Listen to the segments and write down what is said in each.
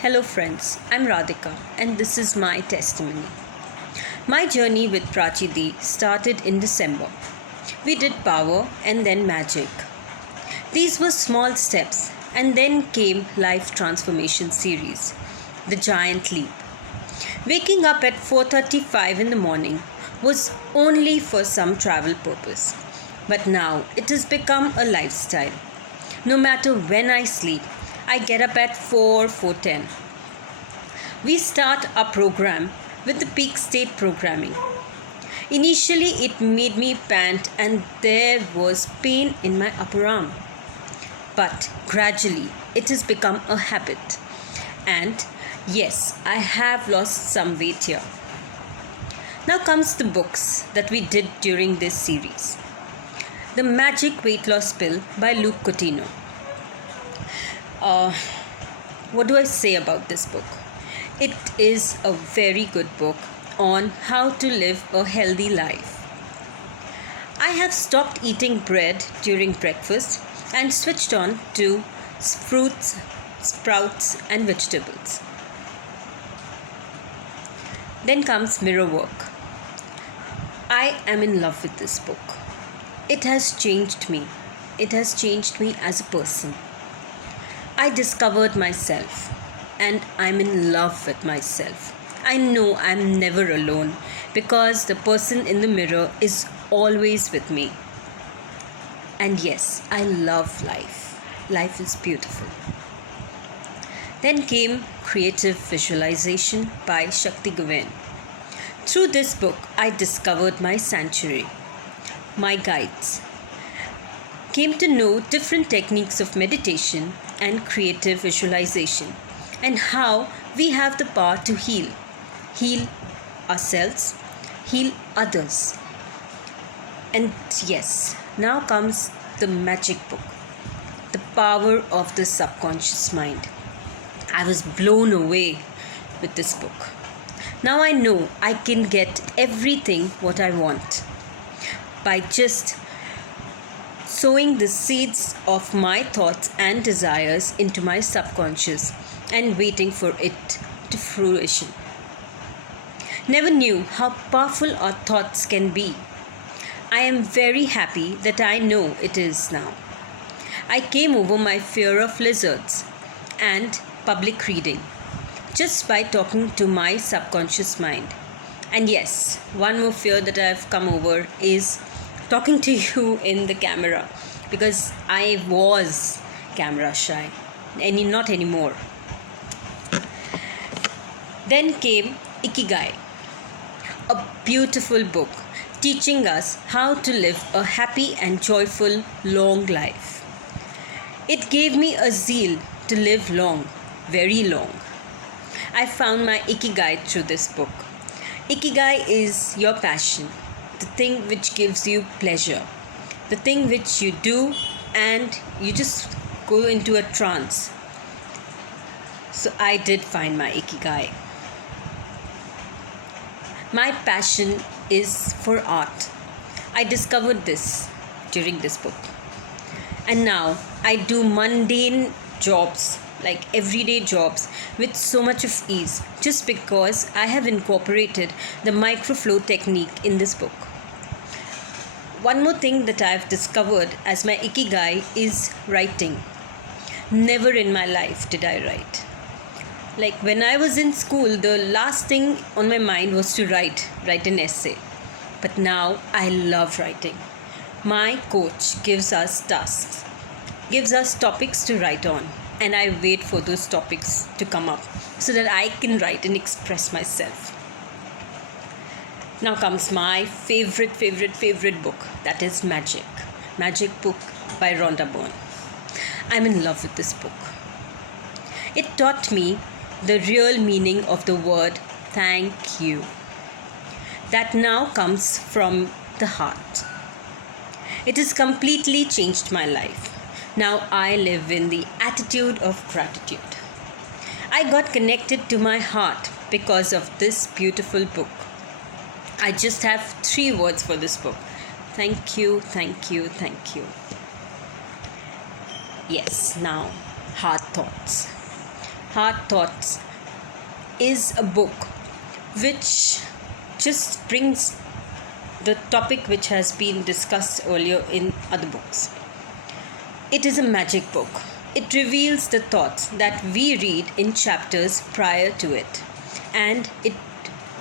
Hello, friends. I'm Radhika, and this is my testimony. My journey with Prachidi started in December. We did power and then magic. These were small steps, and then came Life Transformation Series, The Giant Leap. Waking up at 4:35 in the morning was only for some travel purpose, but now it has become a lifestyle. No matter when I sleep, I get up at 4:10. We start our program with the peak state programming. Initially, it made me pant and there was pain in my upper arm. But gradually, it has become a habit. And yes, I have lost some weight here. Now comes the books that we did during this series. The Magic Weight Loss Pill by Luke Coutinho. What do I say about this book? It is a very good book on how to live a healthy life. I have stopped eating bread during breakfast and switched on to fruits, sprouts, and vegetables. Then comes Mirror Work. I am in love with this book. It has changed me. It has changed me as a person. I discovered myself and I'm in love with myself. I know I'm never alone because the person in the mirror is always with me. And yes, I love life. Life is beautiful. Then came Creative Visualization by Shakti Gawain. Through this book, I discovered my sanctuary, my guides, came to know different techniques of meditation and creative visualization and how we have the power to heal ourselves, heal others. And yes, now comes the magic book, The Power of the Subconscious Mind. I was blown away with this book. Now I know I can get everything what I want by just sowing the seeds of my thoughts and desires into my subconscious and waiting for it to fruition. Never knew how powerful our thoughts can be. I am very happy that I know it is now. I came over my fear of lizards and public reading just by talking to my subconscious mind. And yes, one more fear that I have come over is talking to you in the camera because I was camera shy, and not anymore. Then came Ikigai, a beautiful book teaching us how to live a happy and joyful long life. It gave me a zeal to live long, very long. I found my Ikigai through this book. Ikigai is your passion, the thing which gives you pleasure, the thing which you do and you just go into a trance. So I did find my Ikigai. My passion is for art. I discovered this during this book. And now I do mundane jobs, like everyday jobs, with so much of ease just because I have incorporated the microflow technique in this book. One more thing that I've discovered as my Ikigai is writing. Never in my life did I write. Like when I was in school, the last thing on my mind was to write an essay. But now I love writing. My coach gives us tasks, gives us topics to write on, and I wait for those topics to come up so that I can write and express myself. Now comes my favorite book, that is Magic. Magic book by Rhonda Byrne. I'm in love with this book. It taught me the real meaning of the word thank you. That now comes from the heart. It has completely changed my life. Now I live in the attitude of gratitude. I got connected to my heart because of this beautiful book. I just have 3 words for this book. Thank you, thank you, thank you. Yes, now heart thoughts. Heart Thoughts is a book which just brings the topic which has been discussed earlier in other books. It is a magic book. It reveals the thoughts that we read in chapters prior to it, and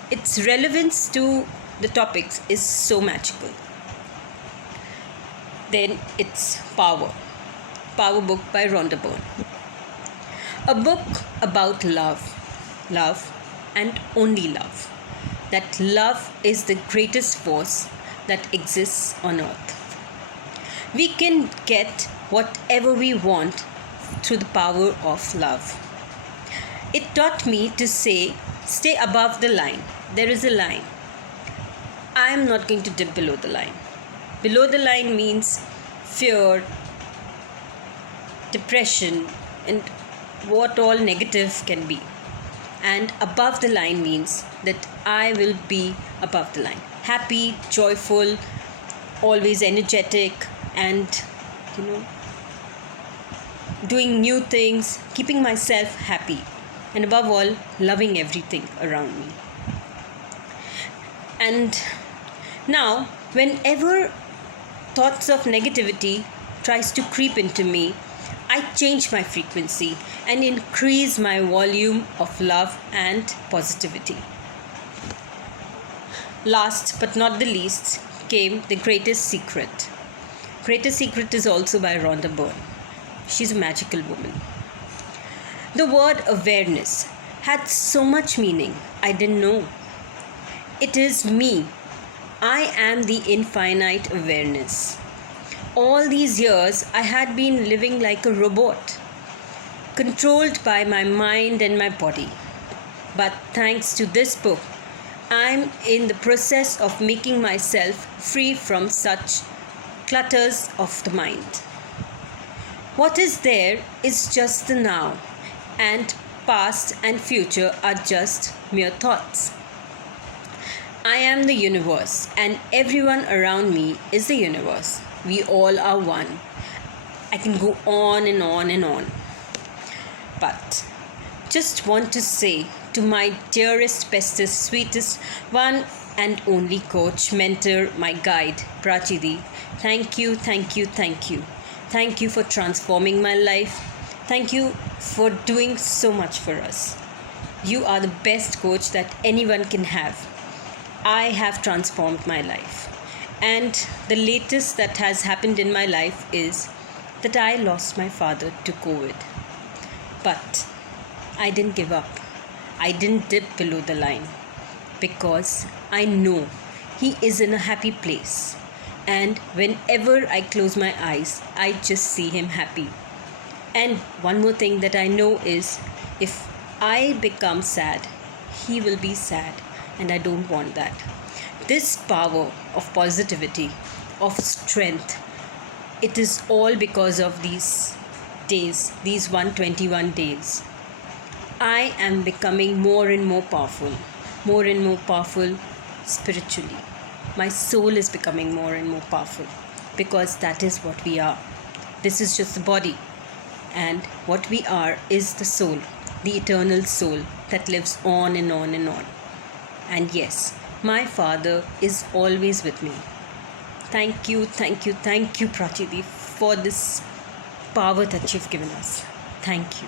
its relevance to the topics is so magical. Then it's Power book by Rhonda Byrne. A book about love and only love. That love is the greatest force that exists on earth. We can get whatever we want through the power of love. It taught me to say, stay above the line. There is a line. I am not going to dip below the line. Below the line means fear, depression, and what all negative can be. And above the line means that I will be above the line. Happy, joyful, always energetic, and doing new things, keeping myself happy, and above all, loving everything around me. And now, whenever thoughts of negativity tries to creep into me, I change my frequency and increase my volume of love and positivity. Last but not the least came The Greatest Secret. Greatest Secret is also by Rhonda Byrne. She's a magical woman. The word awareness had so much meaning I didn't know. It is me. I am the infinite awareness. All these years I had been living like a robot, controlled by my mind and my body. But thanks to this book, I'm in the process of making myself free from such clutters of the mind. What is there is just the now, and past and future are just mere thoughts. I am the universe, and everyone around me is the universe. We all are one. I can go on and on and on. But just want to say to my dearest, bestest, sweetest, one and only coach, mentor, my guide, Prachidi, thank you, thank you, thank you. Thank you for transforming my life. Thank you for doing so much for us. You are the best coach that anyone can have. I have transformed my life. And the latest that has happened in my life is that I lost my father to COVID. But I didn't give up. I didn't dip below the line because I know he is in a happy place. And whenever I close my eyes, I just see him happy. And one more thing that I know is if I become sad, he will be sad. And I don't want that. This power of positivity, of strength, it is all because of these days, these 121 days. I am becoming more and more powerful spiritually. My soul is becoming more and more powerful because that is what we are. This is just the body, and what we are is the soul, the eternal soul that lives on and on and on. And yes, my father is always with me. Thank you, Prachidi, for this power that you've given us. Thank you.